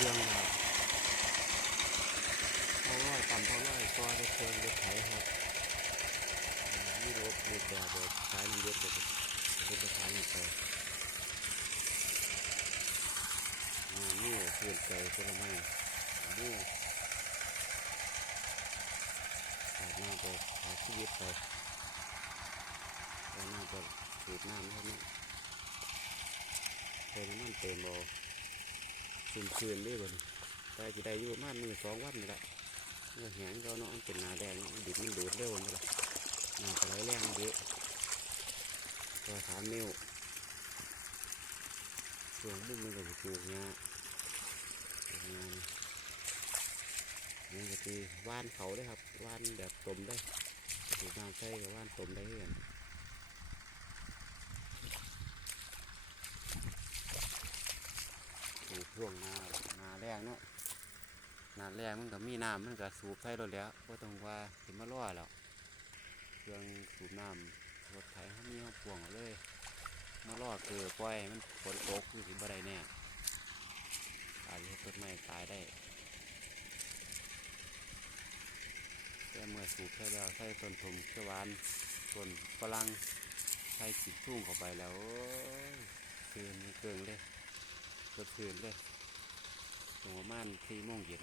เครื่องครับเพราะว่าต่ำเพราะว่าตัวเครื่องรถไถครับมีรถมีแบบรถสายมีรถแบบรถสายมีไปนี่เพื่อนใจผลไม่นี่ขาดหน้าไปขาดชีวิตไปขาดหน้าไปขาดหน้าเท่านี้เติมน้ำมันเต็มบอ ซึมคืนได้บ่นแต่จะได้อยู่มาณมือสองวันนี่แหละเมื่อแห้งก็เนาะมันเป็นหนาแดงเนาะดิบมันดูดเร็วนี่แหละน้ำไหลแรงเยอะก็สามนิ้วช่วงมุมมันก็จะปลูกเงี้ยนี่ก็ตีว่านเขาได้ครับว่านแบบต้มได้ปลูกน้ำใส่กับว่านต้มได้เหมือนกัน ปลูกช่วงหนาหนาแรงเนาะหนาแรงมันก็มีน้ำมันก็สูบใส่รถแล้วก็ต้องว่าสิมาล่อแล้วเครื่องสูบน้ำรถไถเขามีเขาพ่วงเอาเลย มาล่อคือปล่อยให้มันฝนตกคือสิบ่ได้แน่ตายเฮ็ดต้นไม้ตายได้แต่เมื่อสูบใส่แล้วใส่ต้นทุมเขียวานต้นฝรั่งใส่จิกทุ่งเข้าไปแล้วโอ้ยคืนเกิงเลยสดชื่นเลย ตรงประมาณสี่โมงเย็น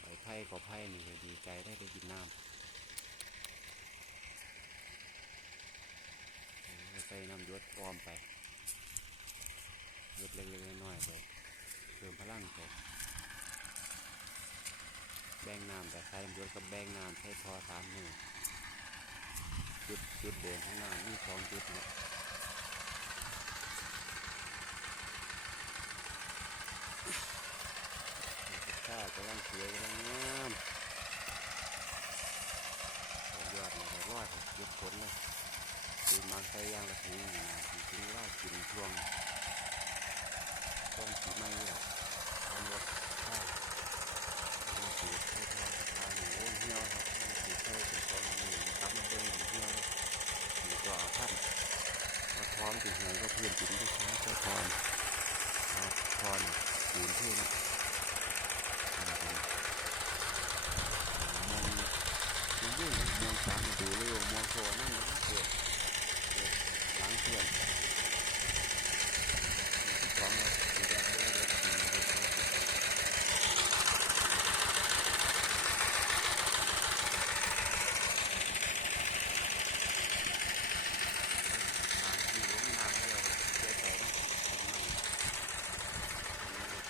ใบไผ่ก็ไผ่นี่ดีใจได้ได้กินน้ำไปน้ำยศปลอมไปยศเล็กๆน้อยๆไปเพิ่มพลังไปแบ่งน้ำแต่ใช้น้ำยศกับแบ่งน้ำใช้ทอสามมือจุดจุดเด่นของน้ำมีสองจุดเนี่ย ข้าวกำลังสวยกำลังงามสุดยอดเลยรอดเก็บผลเลยดูมังใส่ยางละถุงนี่นะจริงว่ากินช่วงต้นปีใหม่นี่แหละทำรถข้าวมาสูดให้ทอดทางโอ้เหี่ยวครับมาสูดให้เป็นตอนนี้นะครับมาเบิ่งเหี่ยวมีตัวเอาพันมาท้องติดเหี่ยวก็เพื่อนกินที่ท้องก็ทอนทอนปูนเที่นะมอง มันยุ่งมองสามดูเร็วมองโซนั่นมันเกิดเกิดหลังเพื่อนที่สองเราสีแดงได้เลยอยู่ไม่นานเลยเจ๊ใจนะ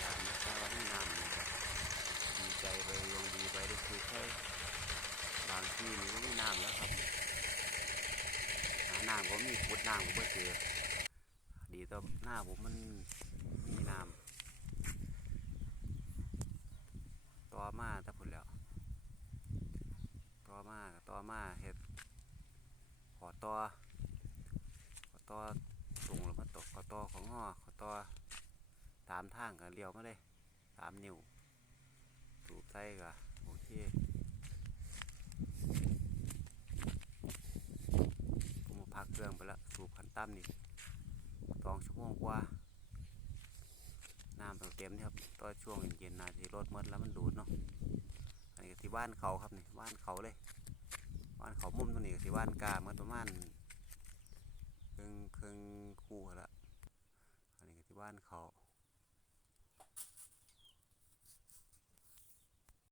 ถามนะว่าไม่นานนะครับ ดีใจไปลงดีไปได้คือแค่บางที่ น้ำแล้วครับหาน้ำก็มีพุดน้ำก็ไม่เจอดีแต่หน้าผมมันมีน้ำต่อมาแต่ผลแล้วต่อมาต่อมาเห็ดขอต่อขอต่อตรงแล้วมาตกขอต่อของงอขอต่อตามทางกันเลี้ยวมาเลยสามนิ้วสูบใส่ก็โอเคผมมาพักเครื่องไปแล้ว ซ้ำนี่สองชั่วโมงกว่าน้ำเต็มนี่ครับตอนช่วงเย็นๆนาทีรถหมดแล้วมันดูดเนาะอันนี้ก็ที่บ้านเขาครับนี่บ้านเขาเลยบ้านเขามุมตรงนี้ก็ที่บ้านกาเมื่อประมาณครึ่งครึ่งคู่ละอันนี้ก็ที่บ้านเขา